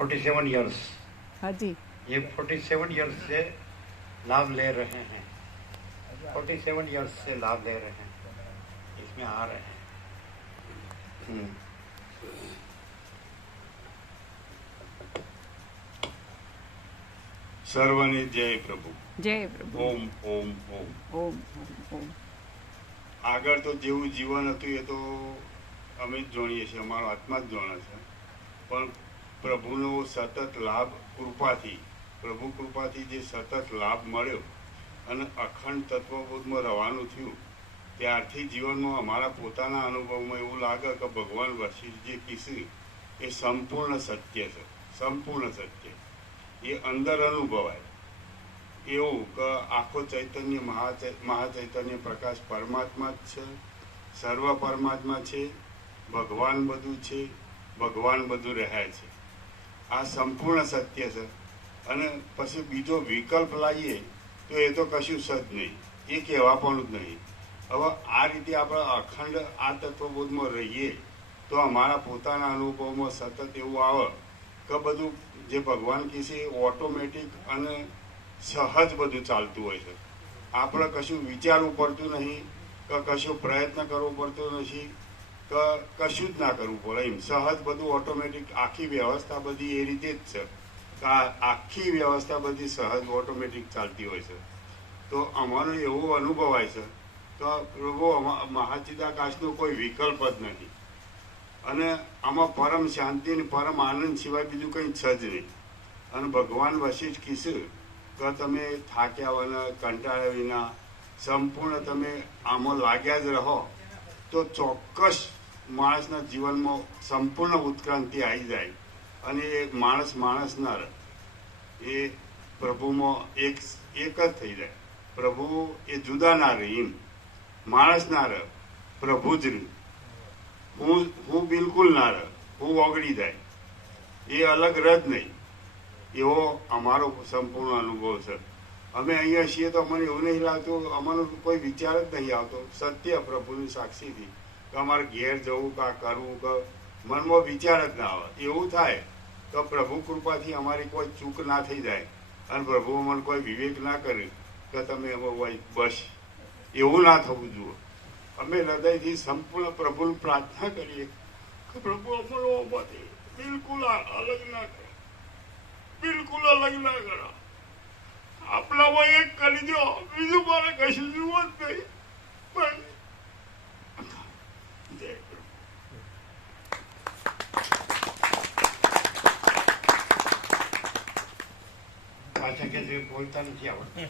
47 years, हाँ जी, ये 47 years से लाभ ले रहे हैं, 47 ईयर्स से लाभ ले रहे हैं, इसमें आ रहे हैं। સર્વને જય પ્રભુ. જય પ્રભુ. ઓમ ઓમ ઓમ. ઓમ ઓમ ઓમ. આગળ તો જેવું જીવન હતું એ તો અમે જ જાણીએ છીએ, અમારો આત્મા જ જાણે છે. પણ પ્રભુનો સતત લાભ કૃપાથી, પ્રભુ કૃપાથી જે સતત લાભ મળ્યો અને અખંડ તત્વબોધમાં રહેવાનું થયું, ત્યારથી જીવનમાં અમારા પોતાના અનુભવમાં એવું લાગે કે ભગવાન વશિષ્ઠ જે કીધું એ સંપૂર્ણ સત્ય છે, સંપૂર્ણ સત્ય. એ અંદર અનુભવાય એવું કે આખો ચૈતન્ય મહાચૈતન્ય પ્રકાશ પરમાત્મા જ છે, સર્વ પરમાત્મા છે, ભગવાન બધું છે, ભગવાન બધું રહે છે. આ સંપૂર્ણ સત્ય છે. અને પછી બીજો વિકલ્પ લાવીએ તો એ તો કશું જ નહીં, એ કહેવા પણ જ નહીં. હવે આ રીતે આપણે અખંડ આ તત્વબોધમાં રહીએ તો અમારા પોતાના અનુભવમાં સતત એવું આવે કે બધું જે ભગવાન કહે છે ઓટોમેટિક અને સહજ બધું ચાલતું હોય છે. આપણે કશું વિચારવું પડતું નહીં, કે કશું પ્રયત્ન કરવો પડતો નથી, કે કશું જ ના કરવું પડે. એમ સહજ બધું ઓટોમેટિક, આખી વ્યવસ્થા બધી એ રીતે જ છે. આખી વ્યવસ્થા બધી સહજ ઓટોમેટિક ચાલતી હોય છે. તો અમારો એવો અનુભવાય છે તો પ્રભુ મહાચિદાકાશનો કોઈ વિકલ્પ જ નથી. અને આમાં પરમ શાંતિ અને પરમ આનંદ સિવાય બીજું કંઈ છે જ નહીં. અને ભગવાન વશિષ્ઠ કીધું કે તમે થાક્યા વિના, કંટાળ્યા વિના સંપૂર્ણ તમે આમાં લાગ્યા જ રહો તો ચોક્કસ માણસના જીવનમાં સંપૂર્ણ ઉત્ક્રાંતિ આવી જાય. અને એ માણસ ના રહે, એ પ્રભુમાં એક જ થઈ જાય. પ્રભુ એ જુદા ના રહે, એમ માણસ ના રહે, પ્રભુ જ રહે. હું બિલકુલ ના રહે, હું ઓગળી જાય, એ અલગ રહે જ નહીં. એવો અમારો સંપૂર્ણ અનુભવ છે. અમે અહીંયા છીએ તો અમને એવું નહીં લાગતું, અમારો કોઈ વિચાર જ નહીં આવતો સત્ય પ્રભુની સાક્ષીથી કે અમારે ઘેર જવું, કે કરવું, કે મનમાં વિચાર જ ના આવે. એવું થાય તો પ્રભુ કૃપાથી અમારી કોઈ ચૂક ના થઈ જાય અને પ્રભુ અમને કોઈ વિવેક ના કરે કે તમે એમાં બસ, એવું ના થવું જોઈએ. અમે હૃદયથી સંપૂર્ણ પ્રભુની પ્રાર્થના કરીએ કે પ્રભુ અમારો આમાંથી બિલકુલ અલગ ના કરો, બિલકુલ અલગ ના કરો. આપણામાં એક કરી દો, બીજું મારે કશું જોવું જ નહીં. પણ પાછા કે બોલતા નથી આવડતું.